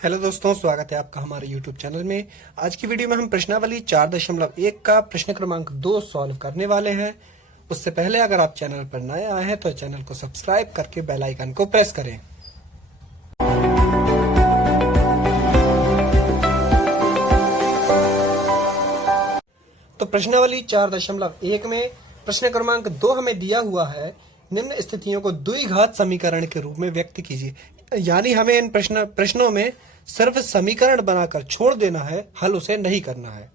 Hello दोस्तों, स्वागत है आपका हमारे YouTube चैनल में। आज की वीडियो में हम प्रश्नावली 4.1 का प्रश्न क्रमांक 2 सॉल्व करने वाले हैं। उससे पहले अगर आप चैनल पर नए आए हैं तो चैनल को सब्सक्राइब करके बेल आइकन को प्रेस करें। तो प्रश्नावली 4.1 में प्रश्न क्रमांक 2 हमें दिया हुआ है, निम्न स्थितियों को द्विघात समीकरण के रूप में व्यक्त कीजिए। यानी हमें इन प्रश्नों में सिर्फ समीकरण बनाकर छोड़ देना है, हल उसे नहीं करना है।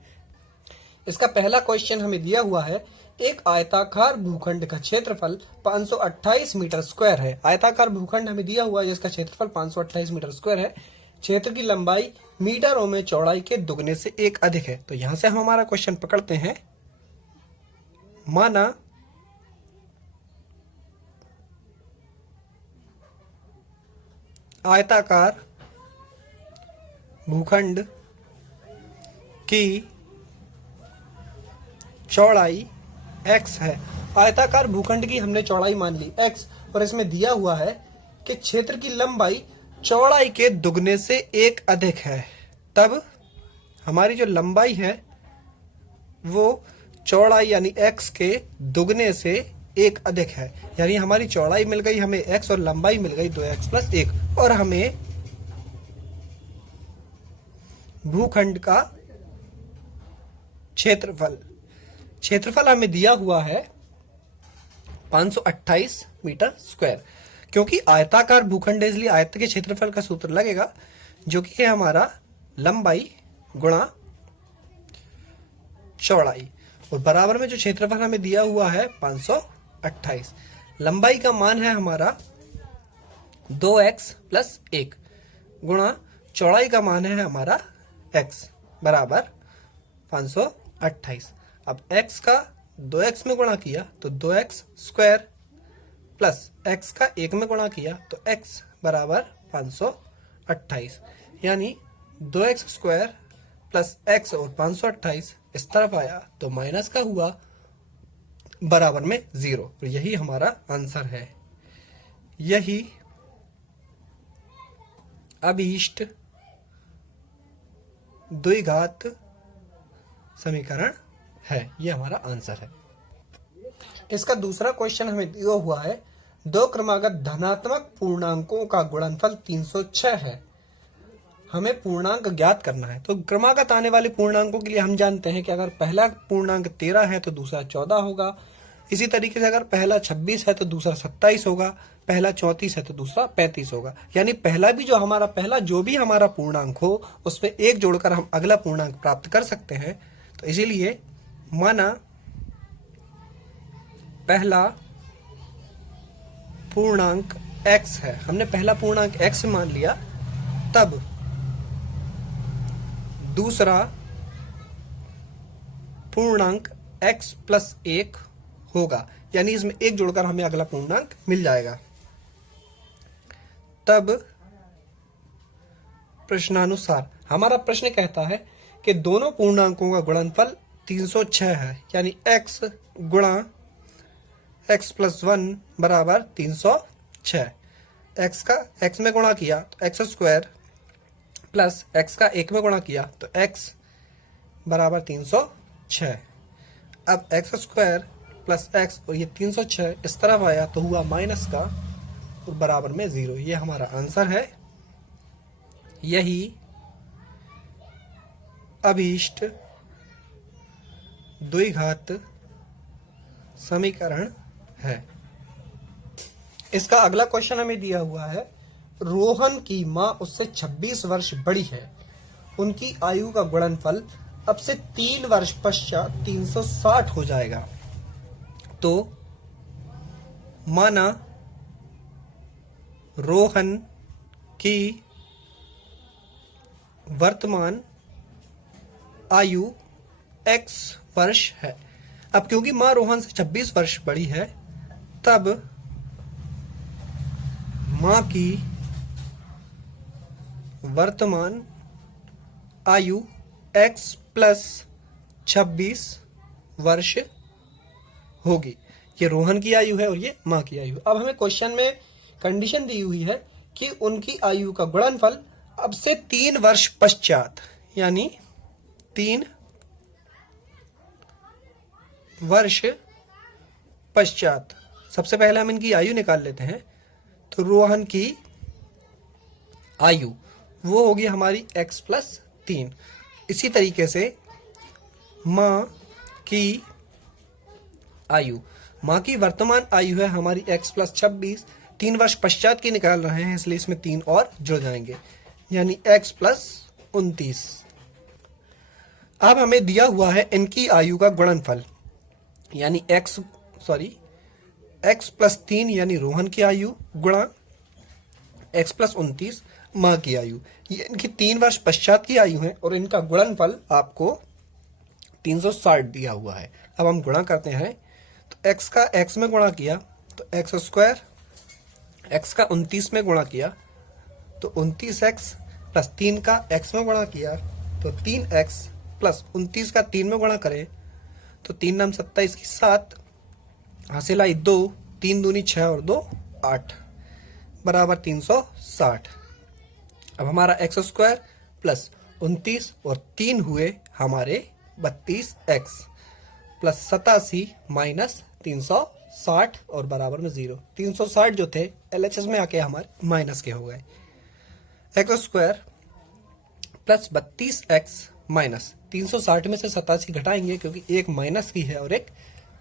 इसका पहला क्वेश्चन हमें दिया हुआ है, एक आयताकार भूखंड का क्षेत्रफल 528 मीटर स्क्वायर है। आयताकार भूखंड हमें दिया हुआ है जिसका क्षेत्रफल 528 मीटर स्क्वायर है। क्षेत्र की लंबाई मीटरों में चौड़ाई के दुगने से एक अधिक है। तो यहां से हम हमारा क्वेश्चन पकड़ते हैं। माना आयताकार भूखंड की चौड़ाई x है। आयताकार भूखंड की हमने चौड़ाई मान ली x, और इसमें दिया हुआ है कि क्षेत्र की लंबाई चौड़ाई के दुगने से एक अधिक है। तब हमारी जो लंबाई है वो चौड़ाई यानी x के दुगने से एक अधिक है। यानी हमारी चौड़ाई मिल गई हमें x और लंबाई मिल गई 2x + 1, और हमें भूखंड का क्षेत्रफल हमें दिया हुआ है 528 मीटर स्क्वायर। क्योंकि आयताकार भूखंड है इसलिए आयत के क्षेत्रफल का सूत्र लगेगा, जो कि है हमारा लंबाई गुणा चौड़ाई, और बराबर में जो क्षेत्रफल हमें दिया हुआ है 528। लंबाई का मान है हमारा 2x + 1 गुणा चौड़ाई का मान है हमारा x बराबर 528। अब x का 2x में गुणा किया तो 2x स्क्वायर प्लस x का 1 में गुणा किया तो x बराबर 528। यानी 2x स्क्वायर प्लस x और 528 इस तरफ आया तो माइनस का हुआ, बराबर में 0। और यही हमारा आंसर है। यही अभीष्ट द्विघात समीकरण है। यह हमारा आंसर है। इसका दूसरा क्वेश्चन हमें दिया हुआ है, दो क्रमागत धनात्मक पूर्णांकों का गुणनफल 306 है। हमें पूर्णांक ज्ञात करना है। तो क्रमागत आने वाले पूर्णांकों के लिए हम जानते हैं कि अगर पहला पूर्णांक 13 है तो दूसरा 14 होगा। इसी तरीके से अगर पहला 26 है तो दूसरा 27 होगा, पहला 34 है तो दूसरा 35 होगा। यानी पहला जो भी हमारा पूर्णांक हो उसमें एक जोड़कर हम अगला पूर्णांक प्राप्त कर सकते हैं। तो इसीलिए माना पहला पूर्णांक x है, हमने पहला पूर्णांक x मान लिया, तब दूसरा पूर्णांक x + 1 होगा। यानी इसमें एक जोड़कर हमें अगला पूर्णांक मिल जाएगा। तब प्रश्नानुसार हमारा प्रश्न कहता है कि दोनों पूर्णांकों का गुणनफल 306 है। यानी x गुणा x + 1 बराबर 306। x का x में गुणा किया तो x स्क्वायर प्लस x का 1 में गुणा किया तो x बराबर 306। अब x स्क्वायर प्लस x और ये 306 इस तरफ आया तो हुआ माइनस का, और बराबर में 0। ये हमारा आंसर है। यही अभीष्ट द्विघात समीकरण है। इसका अगला क्वेश्चन हमें दिया हुआ है, रोहन की मां उससे 26 वर्ष बड़ी है। उनकी आयु का गुणनफल अब से 3 वर्ष पश्चात 360 हो जाएगा। तो माना रोहन की वर्तमान आयु x वर्ष है। अब क्योंकि मां रोहन से 26 वर्ष बड़ी है, तब मां की वर्तमान आयु x + 26 वर्ष होगी। ये रोहन की आयु है और ये मां की आयु। अब हमें क्वेश्चन में कंडीशन दी हुई है कि उनकी आयु का गुणनफल अब से 3 वर्ष पश्चात, यानी 3 वर्ष पश्चात, सबसे पहले हम इनकी आयु निकाल लेते हैं। तो रोहन की आयु वो होगी हमारी x प्लस 3। इसी तरीके से माँ की आयु, माँ की वर्तमान आयु है हमारी x प्लस 26, 3 वर्ष पश्चात की निकाल रहे हैं इसलिए इसमें 3 और जुड़ जाएंगे, यानी x प्लस 29। अब हमें दिया हुआ है इनकी आयु का गुणनफल, यानी x प्लस 3 यानी रोहन की आयु गुणा x प्लस 29 माँ की आयु। ये इनकी 3 वर्ष पश्चात की आयु है और इनका गुणनफल आपको 360 दिया हुआ है। अब हम गुणा करते हैं, तो x का x में गुणा किया तो x स्क्वायर, x का 29 में गुणा किया तो 29x प्लस 3 का x में गुणा किया तो 3x प्लस 29 का 3 में गुणा करें तो 3 नाम 27 की 7, हासिल आई 2, 3 दूनी 6 और 2 8 बराबर 360। अब हमारा x स्क्वायर प्लस 29 और 3 हुए हमारे 32x प्लस 87 माइनस 360 और बराबर में 0। 360 जो थे LHS में आके हमारे माइनस के हो गए। x square plus 32x minus 360 में से 87 घटाएंगे क्योंकि एक माइनस की है और एक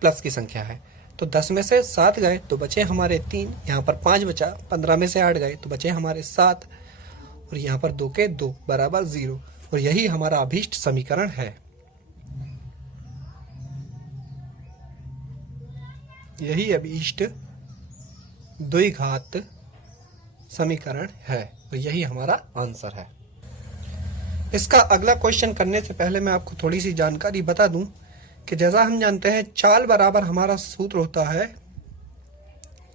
प्लस की संख्या है, तो 10 में से 7 गए तो बचे हमारे 3, यहाँ पर 5 बचा, 15 में से 8 गए तो बचे हमारे 7 और यहाँ पर 2 के 2 बराबर 0, और यही हमारा अभीष्ट समीकरण है। यही अभीष्ट द्विघात समीकरण है और यही हमारा आंसर है। इसका अगला क्वेश्चन करने से पहले मैं आपको थोड़ी सी जानकारी बता दूं कि जैसा हम जानते हैं चाल बराबर हमारा सूत्र होता है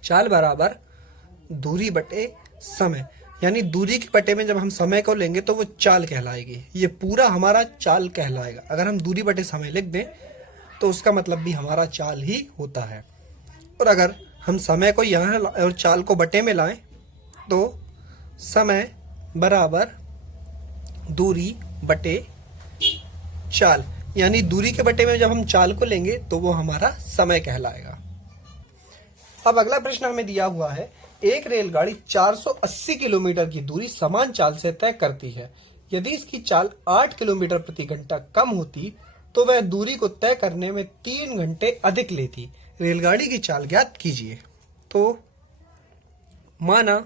चाल बराबर दूरी बटे समय, यानी दूरी के बटे में जब हम समय को लेंगे तो वो चाल कहलाएगी। ये पूरा हमारा चाल कहलाएगा। अगर हम दूरी बटे समय लिख दें तो उसका मतलब भी हमारा चाल ही होता है। और अगर हम समय को यहाँ और चाल को बटे में लाएं तो समय बराबर दूरी बटे चाल, यानी दूरी के बटे में जब हम चाल को लेंगे तो वो हमारा समय कहलाएगा। अब अगला प्रश्न हमें दिया हुआ है, एक रेलगाड़ी 480 किलोमीटर की दूरी समान चाल से तय करती है। यदि इसकी चाल 8 किलोमीटर प्रति घंटा कम होती तो वह दूरी को तय करने में 3 घंटे अधिक लेती। रेलगाड़ी की चाल ज्ञात कीजिए। तो माना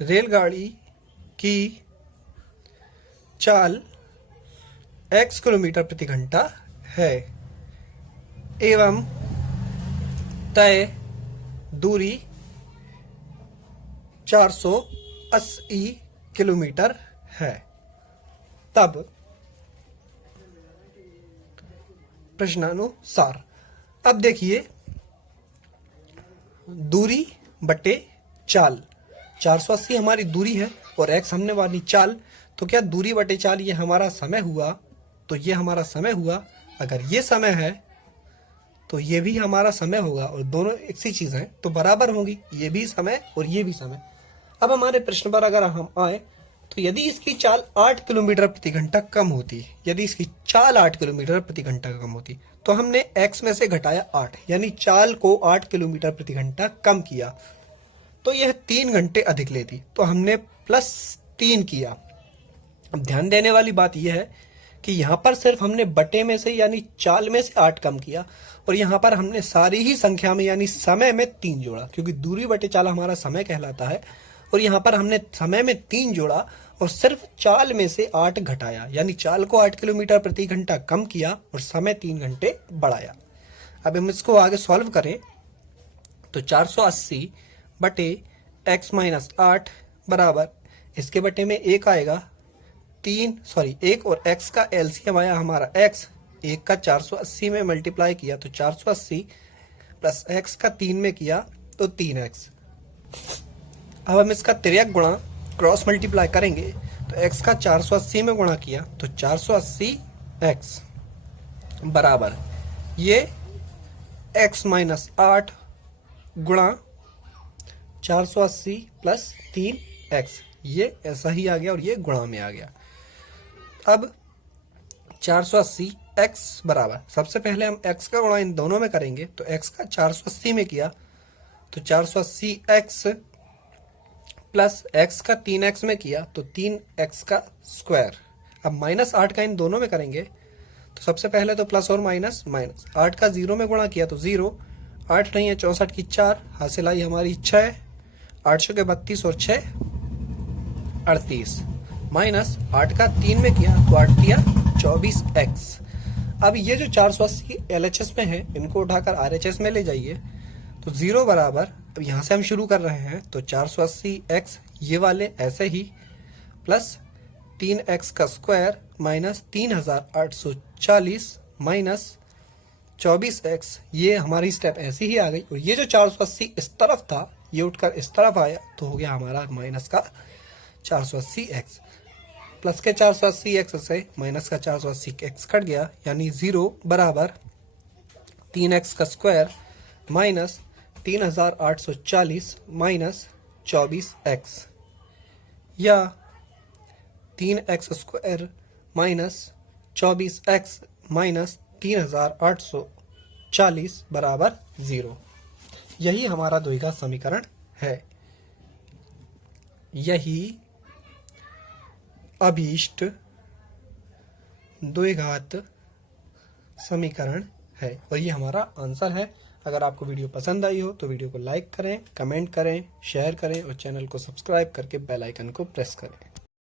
रेलगाड़ी की चाल x किलोमीटर प्रति घंटा है एवं तय दूरी 480 किलोमीटर है, तब प्रश्नानुसार। अब देखिए, दूरी बटे चाल, 480 हमारी दूरी है और x हमने वाली चाल, तो क्या दूरी बटे चाल ये हमारा समय हुआ, तो ये हमारा समय हुआ। अगर ये समय है तो ये भी हमारा समय होगा और दोनों एक सी चीज हैं तो बराबर होंगी, ये भी समय और ये भी समय। अब हमारे प्रश्न पर अगर हम आए तो यदि इसकी चाल 8 किलोमीटर प्रति घंटा कम होती, यदि इसकी चाल 8 किलोमीटर प्रति घंटा कम होती तो हमने x में से घटाया 8, यानी चाल को 8 किलोमीटर प्रति घंटा कम किया तो यह 3 घंटे अधिक लेती, तो हमने +3 किया। अब ध्यान देने वाली बात यह है कि यहाँ पर सिर्फ हमने बटे में से यानी चाल में से 8 कम किया और यहाँ पर हमने सारी ही संख्या में यानी समय में 3 जोड़ा, क्योंकि दूरी बटे चाल हमारा समय कहलाता है और यहाँ पर हमने समय में 3 जोड़ा और सिर्फ चाल में से 8 घटाया, यानी चाल को 8 किलोमीटर प्रति घंटा कम किया और समय 3 घंटे बढ़ाया। अब हम इसको आगे सॉल्व करें तो 480 बटे x माइनस 8 बराबर, इसके बटे में 1 आएगा, 1 और x का एलसीएम आया हमारा x, 1 का 480 में मल्टीप्लाई किया तो 480 प्लस x का 3 में किया तो 3x। अब हम इसका तिर्यक गुणा क्रॉस मल्टीप्लाई करेंगे तो x का 480 में गुणा किया तो 480x बराबर ये x माइनस 8 गुणा 480 प्लस 3x, ये ऐसा ही आ गया और ये गुणा में आ गया। अब 480 x बराबर, सबसे पहले हम x का गुणा इन दोनों में करेंगे, तो x का 480 में किया तो 480 x प्लस x का 3x में किया तो 3x का स्क्वायर। अब -8 का इन दोनों में करेंगे, तो सबसे पहले तो प्लस और माइनस, 8 का 0 में गुणा किया तो 0, 8 नहीं है 64 की 4, हासिल आई हमारी 6, 8 के 32 और 6 38, माइनस 8 का 3 में किया तो 8 दिया 24x। अब ये जो 480 LHS में है इनको उठाकर RHS में ले जाइए, तो 0 बराबर, अब यहाँ से हम शुरू कर रहे हैं, तो 480x ये वाले ऐसे ही प्लस 3x का स्क्वायर माइनस 3840 माइनस 24x, ये हमारी स्टेप ऐसी ही आ गई। और ये जो 480 इस तरफ था ये उठकर इस तरफ आया तो हो गया हमारा माइनस का 480x, प्लस के 480x से माइनस का 480x कट गया, यानी 0 बराबर 3x का स्क्वायर माइनस 3840 माइनस 24x, या 3x square minus 24x minus 3840 बराबर 0। यही हमारा द्विघात समीकरण है, यही अभीष्ट द्विघात समीकरण है और ये हमारा आंसर है। अगर आपको वीडियो पसंद आई हो तो वीडियो को लाइक करें, कमेंट करें, शेयर करें और चैनल को सब्सक्राइब करके बेल आइकन को प्रेस करें।